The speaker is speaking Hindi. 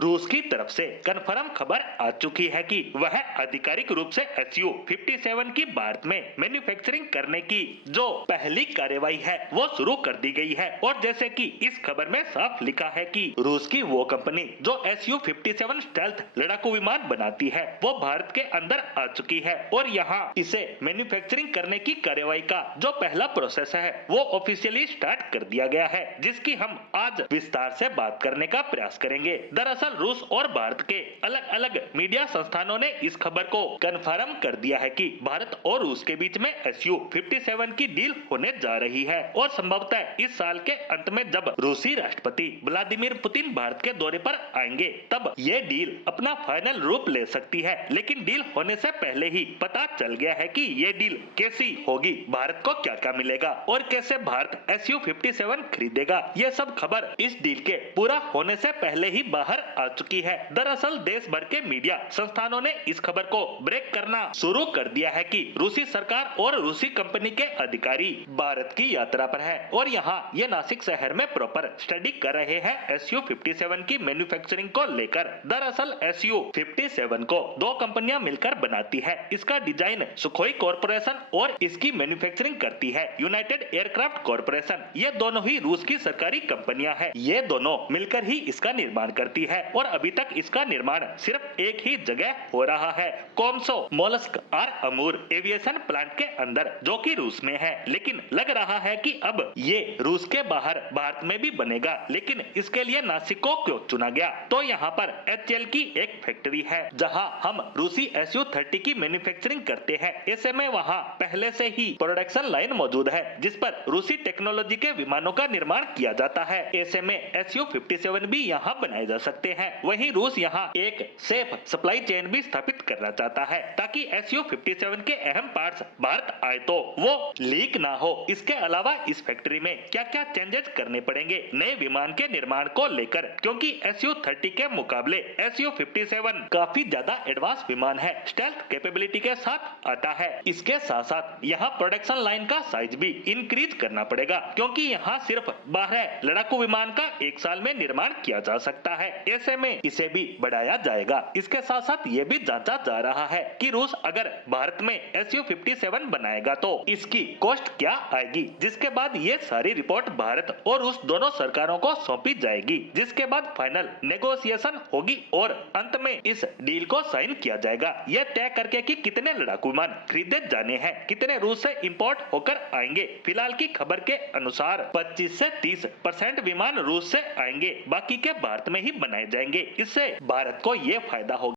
रूस की तरफ से कन्फर्म खबर आ चुकी है कि वह आधिकारिक रूप से SU-57 की भारत में मैन्युफैक्चरिंग करने की जो पहली कार्यवाही है वो शुरू कर दी गई है। और जैसे कि इस खबर में साफ लिखा है कि रूस की वो कंपनी जो SU-57 स्टेल्थ लड़ाकू विमान बनाती है वो भारत के अंदर आ चुकी है और यहाँ इसे मैन्युफैक्चरिंग करने की कार्यवाही का जो पहला प्रोसेस है वो ऑफिशियली स्टार्ट कर दिया गया है, जिसकी हम आज विस्तार से बात करने का प्रयास करेंगे। दरअसल रूस और भारत के अलग अलग मीडिया संस्थानों ने इस खबर को कन्फर्म कर दिया है कि भारत और रूस के बीच में SU-57 की डील होने जा रही है और संभवतः इस साल के अंत में जब रूसी राष्ट्रपति व्लादिमीर पुतिन भारत के दौरे पर आएंगे तब ये डील अपना फाइनल रूप ले सकती है। लेकिन डील होने से पहले ही पता चल गया है कि ये डील कैसी होगी, भारत को क्या क्या मिलेगा और कैसे भारत SU-57 खरीदेगा। ये सब खबर इस डील के पूरा होने से पहले ही बाहर आ चुकी है। दरअसल देश भर के मीडिया संस्थानों ने इस खबर को ब्रेक करना शुरू कर दिया है कि रूसी सरकार और रूसी कंपनी के अधिकारी भारत की यात्रा पर है और यहाँ ये नासिक शहर में प्रॉपर स्टडी कर रहे हैं SU-57 की मैन्युफैक्चरिंग को लेकर। दरअसल SU-57 को दो कंपनियां मिलकर बनाती है। इसका डिजाइन सुखोई कॉरपोरेशन और इसकी मैन्युफैक्चरिंग करती है यूनाइटेड एयरक्राफ्ट कॉरपोरेशन। ये दोनों ही रूस की सरकारी कंपनियां हैं। ये दोनों मिलकर ही इसका निर्माण करती है और अभी तक इसका निर्माण सिर्फ एक ही जगह हो रहा है, कोमसो मोलस्क आर अमूर एविएशन प्लांट के अंदर, जो कि रूस में है। लेकिन लग रहा है कि अब ये रूस के बाहर भारत में भी बनेगा। लेकिन इसके लिए नासिक को क्यों चुना गया? तो यहाँ पर HAL की एक फैक्ट्री है जहाँ हम रूसी SU-30 की मैन्युफैक्चरिंग करते हैं। ऐसे में वहाँ पहले से ही प्रोडक्शन लाइन मौजूद है जिस पर रूसी टेक्नोलॉजी के विमानों का निर्माण किया जाता है। ऐसे में SU-57 भी यहाँ बनाए जा सकते हैं। वहीं रूस यहाँ एक सेफ सप्लाई चेन भी स्थापित करना चाहता है ताकि SU-57 के अहम पार्ट्स भारत आए तो वो लीक ना हो। इसके अलावा इस फैक्ट्री में क्या क्या चेंजेस करने पड़ेंगे नए विमान के निर्माण को लेकर, क्योंकि SU-30 के मुकाबले SU-57 काफी ज्यादा एडवांस विमान है, स्टेल्थ कैपेबिलिटी के साथ आता है। इसके साथ साथ यहाँ प्रोडक्शन लाइन का साइज भी इंक्रीज करना पड़ेगा, क्योंकि यहाँ सिर्फ 12 लड़ाकू विमान का एक साल में निर्माण किया जा सकता है। ऐसे में इसे भी बढ़ाया जाएगा। इसके साथ साथ ये भी जांचा जा रहा है कि रूस अगर भारत में SU-57 बनाएगा तो इसकी कॉस्ट क्या आएगी, जिसके बाद ये सारी रिपोर्ट भारत और रूस दोनों सरकारों को सौंपी जाएगी, जिसके बाद फाइनल नेगोशिएशन होगी और अंत में इस डील को साइन किया जाएगा। यह तय करके कि कितने लड़ाकू विमान खरीदे जाने हैं, कितने रूस से इंपोर्ट होकर आएंगे। फिलहाल की खबर के अनुसार 25 से 30% विमान रूस से आएंगे, बाकी के भारत में ही बनाए जाएंगे। इससे भारत को ये फायदा होगा